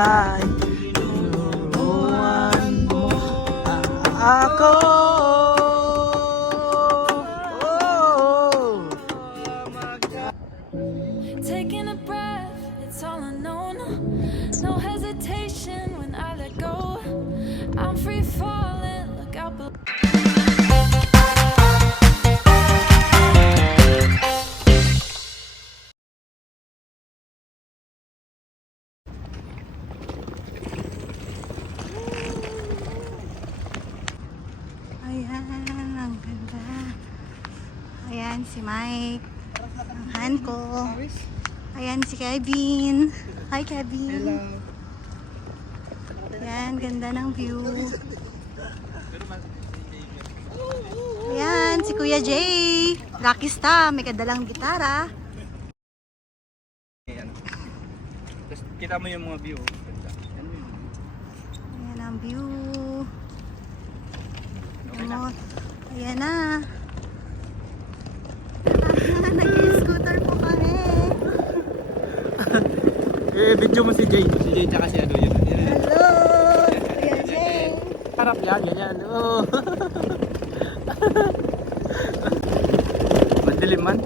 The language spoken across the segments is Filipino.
tunay, tinuruan mo ako. Taking a breath, it's all unknown. No hesitation when I let go. I'm free falling, look out below. Ayan, ang ganda. Ayan si Mike. Ang han ko. Ayan si Kevin. Hi Kevin. Ayan, ganda ng view. Ayan, si Kuya Jay. Rockista, may kadalang gitara. Tapos kita mo yung mga view. Ayan ang view. Ayan na. Nag-scooter po kami. Video mo si Jay. Si Jay tsaka si ano yun. Hello! Kuya Jay. Harap yan, ganyan. Oh. Madilim man.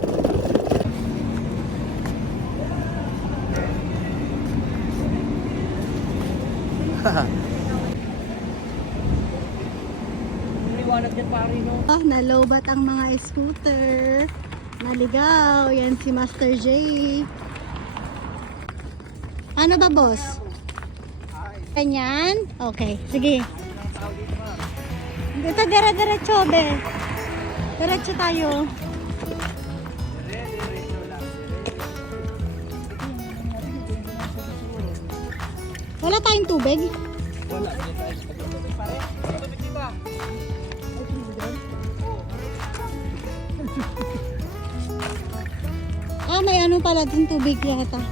Nalobat ang mga scooter. Naligaw. Yan si Master J. Ano ba, boss? Ganyan? Okay, sige. Dito, dire-diretso, be. Diretso tayo. Wala tayong tubig? Wala. Ah, may ano pala din tubig yata.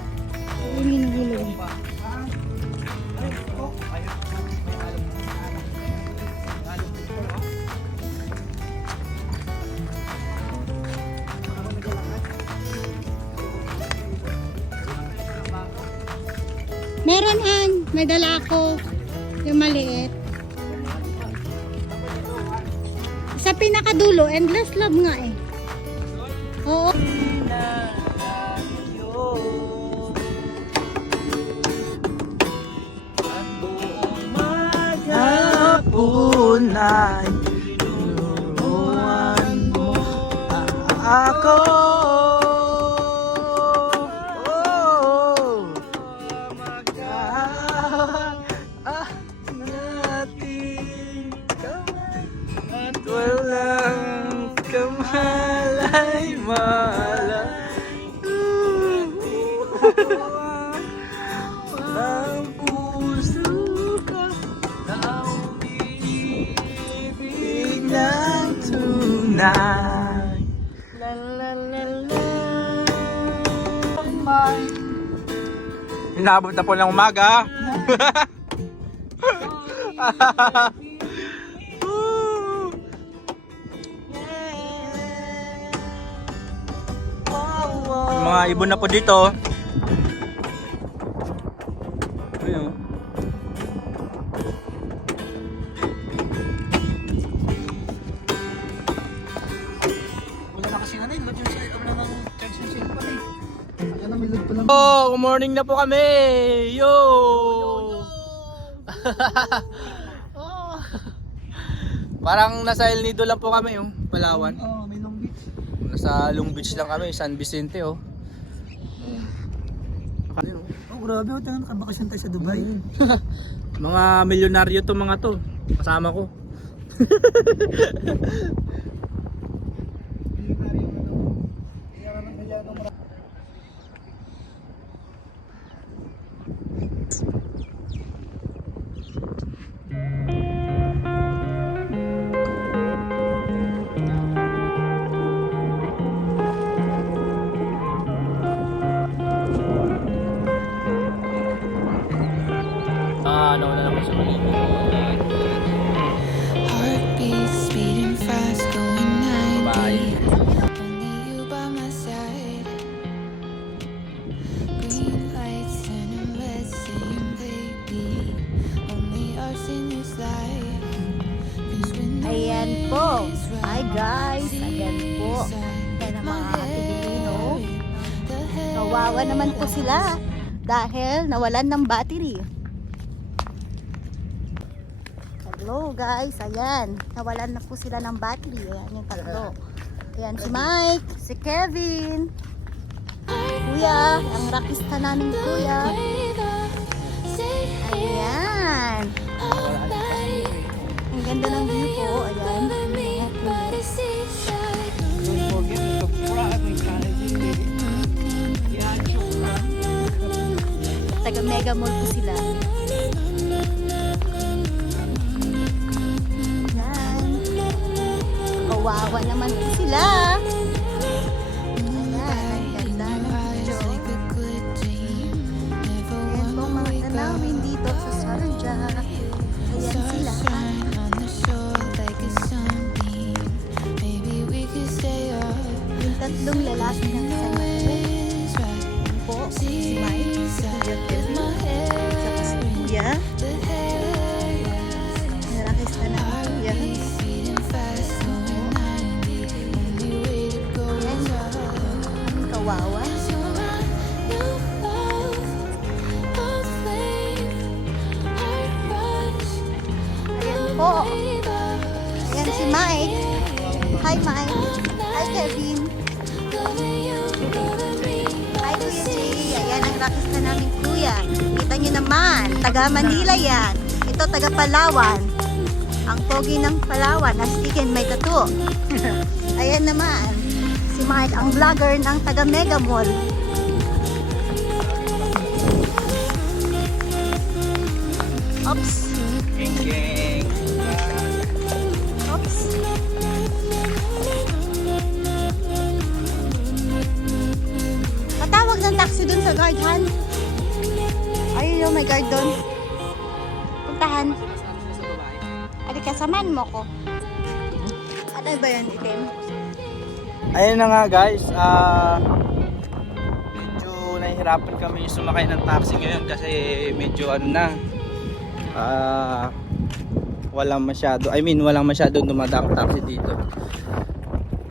Yung hinuhulog. Meron an, may dala ako. Yung maliit. Sa pinakadulo, endless love nga eh. Oo. Tunay, tinuruan mo ako. Natin kamay at walang kamalay-malay. Ang puso ka na umiibig ng tunay. La la la la. Inaabot na po ng umaga. Mga ibon na po dito. Ayun. Wala na kasi ano, load yung wala nang charge yung cellphone eh. Ayan na, may load pa lang. Oh, good morning na po kami. Yo. Oh. Parang nasa El Nido lang po kami, oh, Palawan. Oh, may Long Beach. Nasa Long Beach lang kami, San Vicente, oh. Oh, grabe, oh, nakabakasyon tayo sa Dubai. Mga milyonaryo to mga to. Kasama ko. Ano na naman sa mali. Heartbeats beating fast, going 90. Bye. Only you by my side. Ayan po. Hi guys. Ayan po. Yan ang mga Pilipino. Kawawa naman po sila dahil nawalan ng battery. Hello guys. Ayan. Nawalan na po sila ng battery. Ayan yung tatlo. Ayan si Mike. Si Kevin. Kuya. Ang rakista namin kuya. Ayan. Ang ganda ng view po. Ayan. Taga Mega Mall po sila. Ayan. Kawawa naman po sila. Ayan. Ang ganda ng video. Ayan po mga tanawin dito sa Sharjah. Ayan sila. Yung tatlong lalaki ng isang po, si Mike, si Kuya Kevin, saka si Kuya. Narakista na ang Kuya. Ayan, ang kawawa. Ayan po. Ayan si Mike. Hi Mike. Hi Kevin. Hi Kuya Jay. Ayan ang rakista namin kuya. Kita nyo naman. Taga Manila yan. Ito taga Palawan. Ang pogi ng Palawan. Astikin may tattoo. Ayan naman. Si Mike ang vlogger ng taga Mega Mall. Oops. Geng. Oops. Patawag ng taxi dun sa guard, Han. Ayun yung may guard dun. Puntahan. Adi kasamaan mo ko. Ano ba yan, itim? Ayun na nga guys, medyo nahihirapan kami sumakay ng taxi ngayon kasi medyo ano na, walang masyado dumadang taxi dito.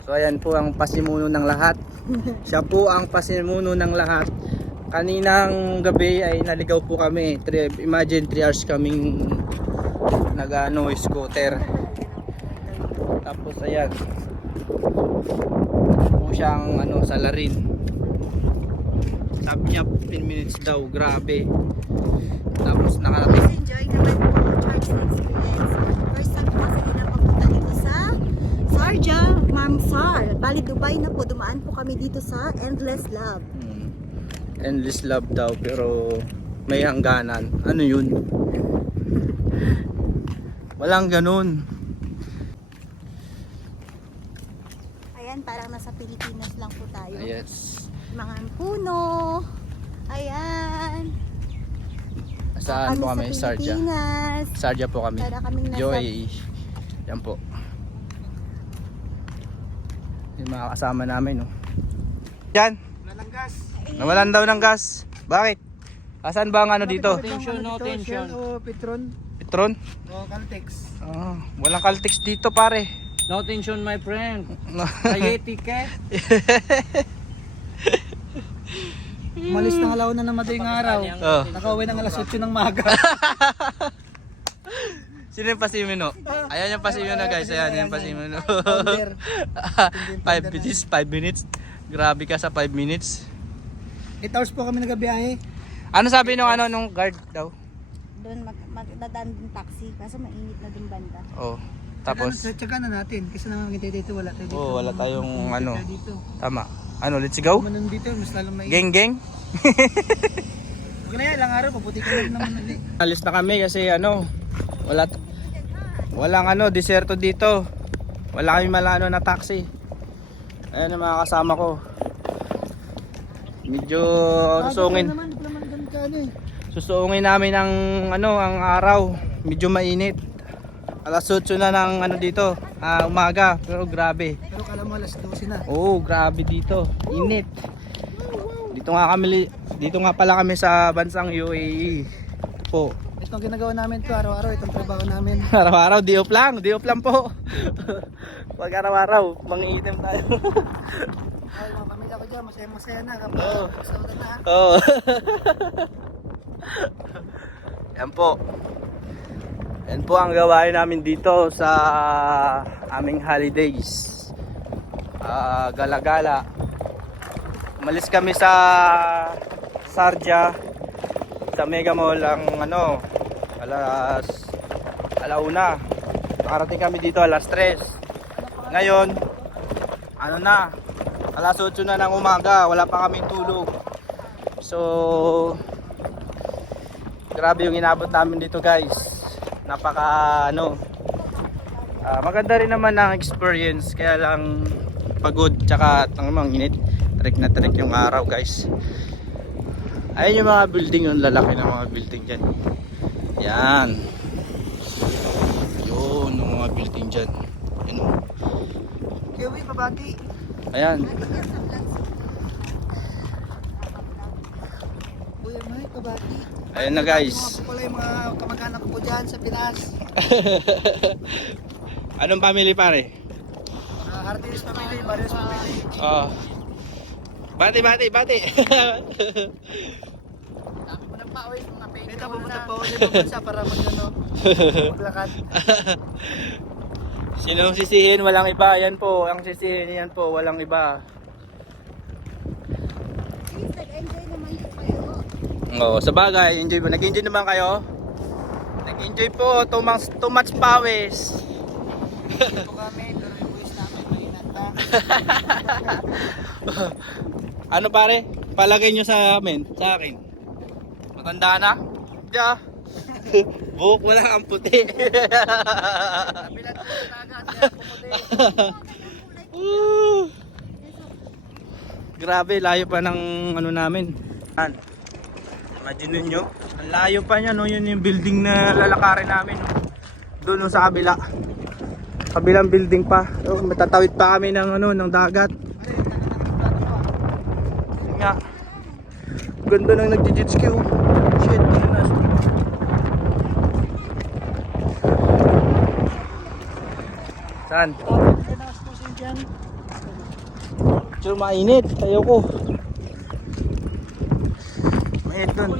So ayan po ang pasimuno ng lahat. Siya po ang pasimuno ng lahat. Kaninang gabi ay naligaw po kami. Imagine 3 hours kaming scooter. Tapos ayan. Po siyang salarin. Sabi niya 15 minutes daw, grabe. Tapos nakarating. Enjoy naman po ang charging experience. First time po kasi nila papunta dito sa Sharjah, Mamsar. Bali Dubai na po. Dumaan po kami dito sa Endless Love. Endless love daw pero may hangganan. Ano yun? Walang ganun. Ayan, parang nasa Pilipinas lang po tayo. Yes. Mga puno. Ayan. Saan po kami? Sa Sharjah. Pilipinas. Sharjah po kami. Para kaming nasa... UAE. Yan po. Yung mga kasama namin, no. Yan. Nawalan daw ng gas. Bakit? Asan ba ang dito? Tension, no tension. O Petron. Petron? O Caltex. Walang Caltex dito, pare. No tension, my friend. Sayeti ke. Malis ng alaw na madaling araw. Oh. Nakauwi ng alas 8 ng maga. Sino yung pasimino? Ayan yung pasimino, guys. Ayan yung pasimino. 5 minutes. Grabe ka sa 5 minutes. 8 hours po kami nagabiyahe. Ano sabi nung guard daw? Doon magdadaan din taxi. Kaso mainit na din banda. Oh. Tapos Tsaga na natin. Kasi naman kita dito, wala tayo dito. wala tayong Wala dito. Tama. Let's go. Manon dito, mas lalong may... Geng. Huwag na yan, ilang araw, paputi ka na rin naman ulit. Alis na kami kasi walang deserto dito. Wala kami malano na taxi. Ayan ang mga kasama ko. Medyo susungin. Susuungin namin ang ang araw. Medyo mainit. Alas 8 na ng dito, umaga, pero grabe. Pero kala mo alas 12 na. Oo, grabe dito. Init. Dito nga pala kami sa bansang UAE. Po. Itong ginagawa namin to araw-araw, itong trabaho namin. Araw-araw, di off lang po. Pag araw-araw, mangiitim tayo. Ay, mga pamilya ko dyan, masaya-masaya na kapag Oo. saudan na. Oo. Yan po. Yan po ang gawain namin dito sa aming holidays. Gala-gala. Umalis kami sa Sarja sa Mega Mall ang alauna. Nakarating kami dito alas 3. Ngayon, alas 8 na ng umaga, wala pa kaming tulog. So, grabe yung inabot namin dito, guys. Maganda rin naman ang experience, kaya lang pagod, tsaka init. Trek na trek yung araw, guys. Ayun yung mga building, yung lalaki ng mga building dyan. Yan. Yun, yung mga building dyan. Yan o. Kiwi, babati. Ayan. Kuya Mike, babati. Ayun na, guys. Mga pala yung mga kamag-anak ko dyan sa Pinas. Anong family, pare? Artist family, Barrios family. Oh. Bati. Dami ko ng pawis, mga peke. Ito, pumunta pa ulit ng bansa para maglakad. Sinong sisihin? Walang iba. Yan po. Ang sisihin yan po. Walang iba. Please, nag-enjoy naman po kayo. Oo, sa bagay. Nag-enjoy naman kayo? Nag-enjoy po. Too much pawis. Ito kami, pero yung buwis namin mainat na. Ano pare? Palagay nyo sa amin, sa akin. Matanda na? Yeah. Buhok mo lang ang puti. Kabilang ko sa tagas, kaya pumuti. Grabe, layo pa ng namin. Imagine nyo, ang layo pa niya, no? Yun yung building na lalakarin namin. No? Doon sa kabila. Kabilang building pa. Oh, matatawid pa kami ng ng dagat. Yun nga. Ganda ng nagji-jet ski. Oh. Shit, saan? Medyo mainit. Ayoko. Mainit dun.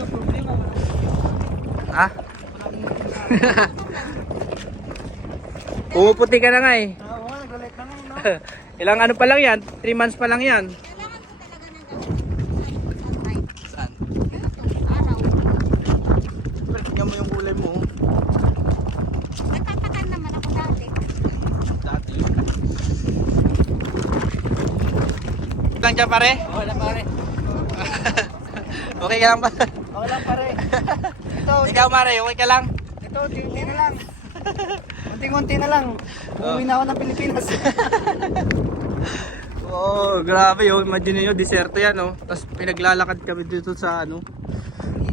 Ha? Pumuputi ka na nga eh. Oo, nag-relate na nga, no? Ilang ano pa lang yan? 3 months pa lang yan. Saan? Tingnan mo yung kulay mo. Nagtatakan naman ako dati. Dati. Lang dyan pare? Oo lang pare. Okay ka lang ba? Oo lang pare. Ito, Ikaw mare, okay ka lang? ito, unti na lang. Unti-unti na lang. Uuwi na ako ng Pilipinas. Oh, grabe yun. Imagine nyo, diserto yan, oh. Tapos pinaglalakad kami dito sa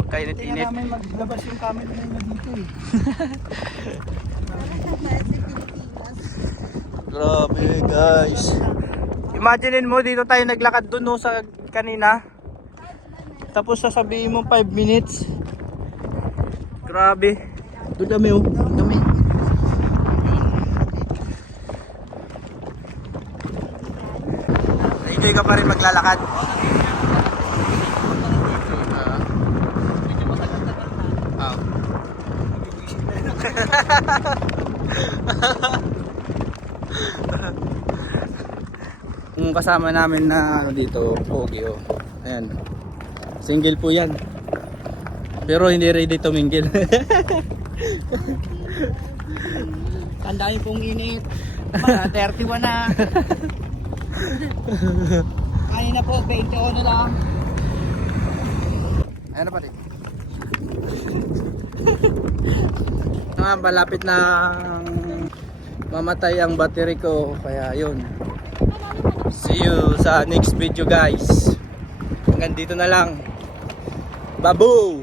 kainit-init. Tingnan namin maglabas yung camera na dito eh. Grabe, guys. Imagine mo, dito tayo naglakad dun, no, sa kanina. Tapos sasabihin mo 5 minutes. Grabe. Doon kami, oh. Dami. Enjoy ka pa rin maglalakad. Yung kasama namin na dito, Pogi, oh. Ayan. Single po yan. Pero hindi ready to mingle. Tandaan niyo pong init. 31 na. Kanina po, 20 na lang. Ano pa rin? Malapit na mamatay ang battery ko, kaya yun. See you sa next video, guys. Hanggang dito na lang. Babu!